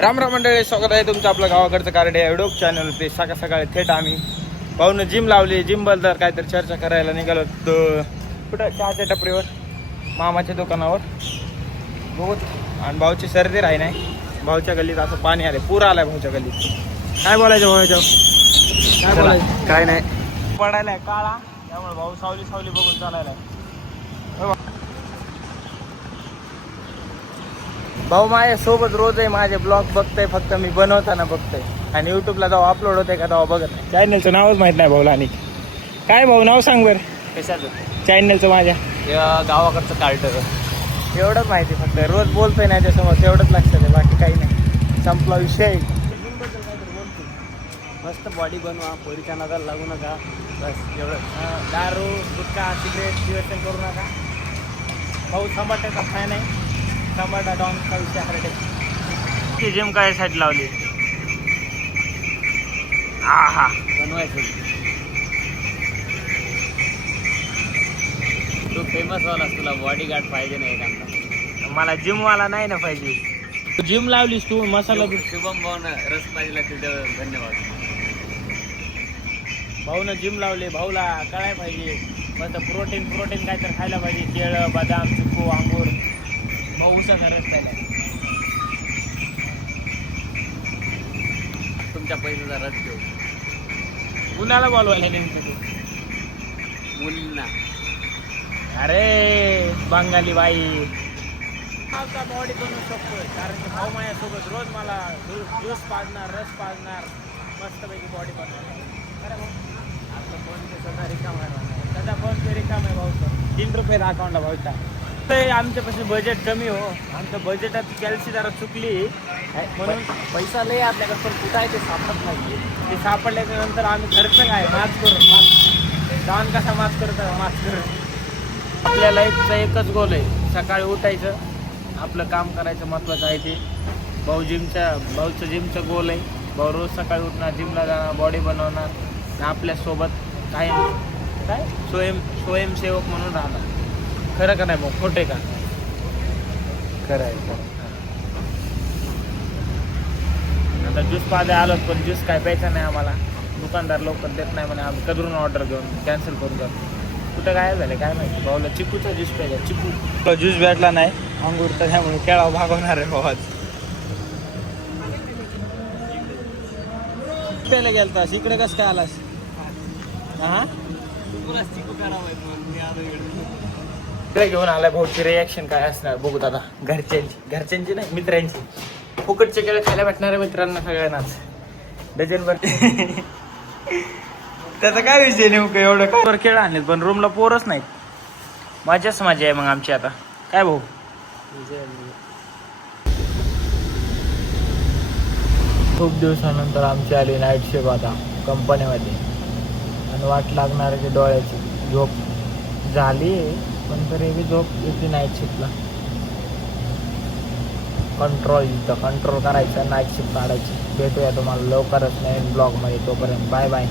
राम राम मंडळी, स्वागत आहे तुमचं आपलं गावाकडचं कार्ड या युट्यूब चॅनल. ते सकाळी थेट आम्ही भाऊनं जिम लावली. जिम बद्दल काहीतरी चर्चा करायला निघालो तर कुठं चहाच्या टपरीवर मामाच्या दुकानावर बहुत. आणि भाऊची सर्दी राही नाही. भाऊच्या गल्लीत असं पाणी आले, पूर आलाय भाऊच्या गल्लीत. काय बोलायचं भाऊच्या? काय बोलायचं? काय नाही, पडायलाय काळा, त्यामुळे भाऊ सावली सावली बघून चालायला. भाऊ माझ्या सोबत रोज आहे, माझे ब्लॉग बघतोय, फक्त मी बनवताना बघतोय. आणि युट्यूबला जेव्हा अपलोड होते का तेव्हा बघत नाही. चॅनलचं नावच माहित नाही भाऊला. आणि काय भाऊ नाव सांग बरं कशाचं? चॅनलचं माझ्या? गावाकडचं कार्टर. एवढंच माहिती, फक्त रोज बोलतोय ना त्याच्यासमोर, तेवढंच लक्षात आहे, बाकी काही नाही. संपला विषय. मस्त बॉडी बनवा, पोरीच्या नादाला लागू नका, बस एवढं. दारू गुटखा सिगरेट व्यसन करू नका. भाऊ संभाटाचा फॅन आहे. संभाटा डॉनचा विषय हरडे. ती जिम कायसाठी लावली? हा बनवायचं. तू फेमस व्हायला, तुला बॉडीगार्ड पाहिजे नाही एखादा. मला जिमवाला नाही ना पाहिजे. जिम लावलीस तू, मसाला शुभम भाऊन रस पाहिजेला तिथं. धन्यवाद. भाऊनं जिम लावले, भाऊला कळाय पाहिजे. मस्त प्रोटीन काय तर खायला पाहिजे. केळं, बदाम, चिक्कू, अंगूर. भाऊ उसाचा रस प्यायला. तुमच्या पैशाचा रस घेऊ. कुणाला बोलवायला नेमकं? मुलींना. अरे बंगाली बाई. माझा बॉडी बनवू शकतोय, कारण की भाऊ माझ्यासोबत रोज मला ज्यूस पाजणार, रस पाजणार, मस्तपैकी बॉडी बनवणार. अरे भाऊ आपलं फोन पे सध्या रिकाम आहे. त्याचा फोन पे रिकाम आहे भाऊचं. 3 रुपये अकाउंटला भाऊचा. ते आमच्यापाशी बजेट कमी हो. आमच्या बजेटात कॅल्सी जरा चुकली, म्हणून पैसा लय आपल्याकडे, पण कुठं आहे ते सापडत नाही. ते सापडल्याच्या नंतर आम्ही खर्च काय माफ करू. जाऊन कसा माफ करतो, माफ करू. आपल्या लाईफचा एकच गोल आहे, सकाळी उठायचं, आपलं काम करायचं महत्त्वाचं आहे. ते भाऊचं जिमचं गोल आहे. भाऊ रोज सकाळी उठणार, जिमला जाणार, बॉडी बनवणार आणि आपल्यासोबत काय स्वयंसेवक म्हणून राहणार. खरं का नाही भाऊ? खोटे का? खरं आहे. आता ज्यूस पाहिजे आलोच, पण ज्यूस काय प्यायचा नाही आम्हाला. दुकानदार लवकर देत नाही म्हणे. आम्ही कधरून ऑर्डर घेऊन कॅन्सल करून जातो. कुठं काय झालं काय माहिती. भाऊला चिकूचा ज्यूस पाहिजे. चिकू ज्यूस भेटला नाही, अंगूरचा, त्यामुळे केळा भागवणार आहे भाऊ. प्यायला गेलतास, इकडे कसं काय आलास? हा इकडे घेऊन आलाय. भाऊची रिॲक्शन काय असणार बघू दादा. घरच्यांची नाही, मित्रांची. फुकटचे केळे खायला भेटणार आहे मित्रांना सगळ्यांनाच, डझनभर. त्याचा काय विषय नेमकं एवढं काय खेळ आणले, पण रूमला पोरच नाहीत. मजा आहे मग आमची आता. काय भाऊ? खूप दिवसानंतर आमची आली नाईट शिफ्ट आता कंपनीमध्ये. आणि वाट लागणार की डोळ्याची झोप झाली, पण तरी बी झोप येते नाईट शिफ्टला. कंट्रोल करायचं, नाईट शिफ्ट काढायची. भेटूया तुम्हाला लवकरच नवीन ब्लॉगमध्ये. तोपर्यंत बाय बाय.